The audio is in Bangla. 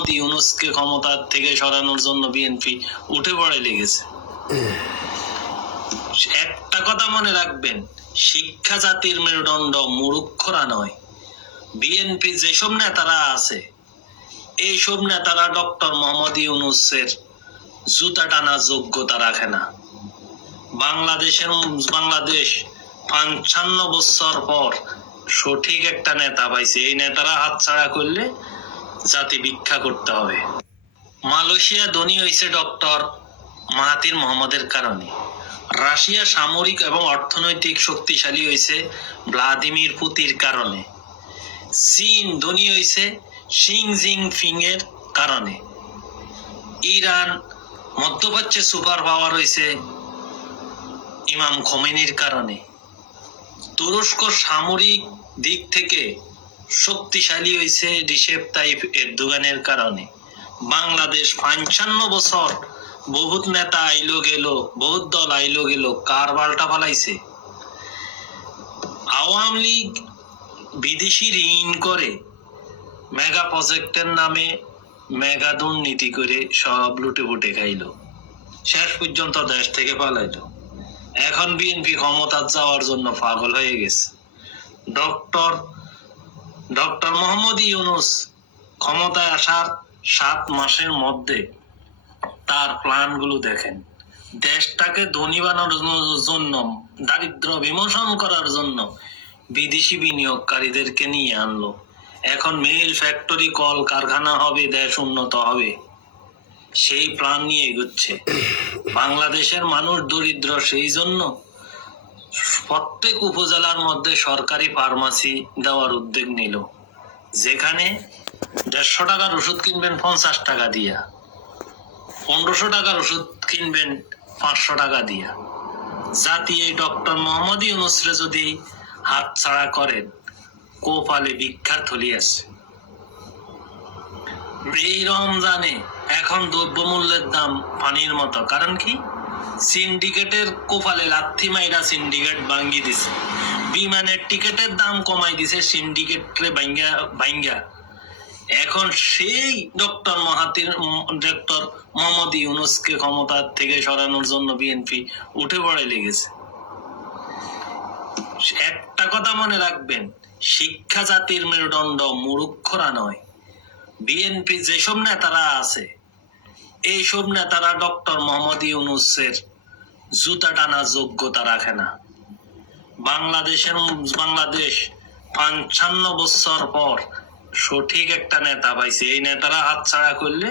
মোহাম্মদ ইউনূসকে ক্ষমতা থেকে সরানোর জন্য বিএনপি উঠে পড়ে লেগেছে। একটা কথা মনে রাখবেন, শিক্ষা জাতির মেরুদণ্ড, মূর্খরা নয়। বিএনপি যেসব নেতারা আছে, এইসব নেতারা ডক্টর মোহাম্মদ ইউনূসের জুতা টানা যোগ্যতা রাখে না। বাংলাদেশ ৫৫ বছর পর সঠিক একটা নেতা পাইছে। এই নেতারা হাতছাড়া করলে জাতি ভিক্ষা করতে হবে। মালয়েশিয়া ধনী হয়েছে ডক্টর মাহাথির মোহাম্মদের কারণে। রাশিয়া সামরিক এবং অর্থনৈতিক শক্তিশালী হয়েছে ভ্লাদিমির পুতিনের কারণে। চীন ধনী হয়েছে শি জিনপিং এর কারণে। ইরান মধ্যপ্রাচ্যে সুপার পাওয়ার হয়েছে ইমাম খোমেনির কারণে। তুরস্ক সামরিক দিক থেকে শক্তিশালী হয়েছে রিসেপ তাইপ এরদোগানের কারণে। বাংলাদেশ ৫৫ বছর বহুত নেতা আইলো গেল, বহুত দল আইলো গেল, কার পাল্টা পালাইছে? আওয়ামী লীগ বিদেশি ঋণ করে মেগা প্রজেক্টের নামে মেগা দুর্নীতি করে সব লুটে পুটে খাইলো, শেষ পর্যন্ত দেশ থেকে পালাইলো। এখন বিএনপি ক্ষমতা যাওয়ার জন্য পাগল হয়ে গেছে। ডক্টর মোহাম্মদ ইউনূস ক্ষমতায় আসার ৭ মাসের মধ্যে তার প্ল্যান গুলো দেখেন। দেশটাকে ধনী বানানোর জন্য, দারিদ্র বিমোচন করার জন্য বিদেশি বিনিয়োগকারীদেরকে নিয়ে আনলো। এখন মিল, ফ্যাক্টরি, কল কারখানা হবে, দেশ উন্নত হবে, সেই প্ল্যান নিয়ে এগোচ্ছে। বাংলাদেশের মানুষ দরিদ্র, সেই জন্য প্রত্যেক উপজেলার মধ্যে সরকারি ফার্মাসি দেওয়ার উদ্যোগ নিল, যেখানে ১৫০ টাকার ওষুধ কিনবেন ৫০ টাকা দিয়া, ১৫০০ টাকার ওষুধ কিনবেন ৫০০ টাকা দিয়া। জাতি এই ডক্টর মোহাম্মদ ইউনূসরে যদি হাতছাড়া করেন, কোপালে ভিক্ষার থলি আছে। এই রমজানে এখন দ্রব্যমূল্যের দাম পানির মতো। কারণ কি? সিন্ডিকেটের কোপালে লাথি মাইরা সিন্ডিকেট ভাঙ্গি দিছে। বিমানের টিকেটের দাম কমাই দিছে সিন্ডিকেটরে ভাঙ্গা। এখন সেই ডক্টর মোহাম্মদ ইউনূসকে ক্ষমতা থেকে সরানোর জন্য বিএনপি উঠে পড়ে লেগেছে। একটা কথা মনে রাখবেন, শিক্ষা জাতির মেরুদণ্ড, মূর্খরা নয়। বিএনপি যেসব নেতারা আছে, এইসব নেতারা ডক্টর মোহাম্মদ ইউনূসের জুতা টানা যোগ্যতা রাখে না। বাংলাদেশ ৫৫ বছর পর সঠিক একটা নেতা পাইছে। এই নেতারা হাতছাড়া করলে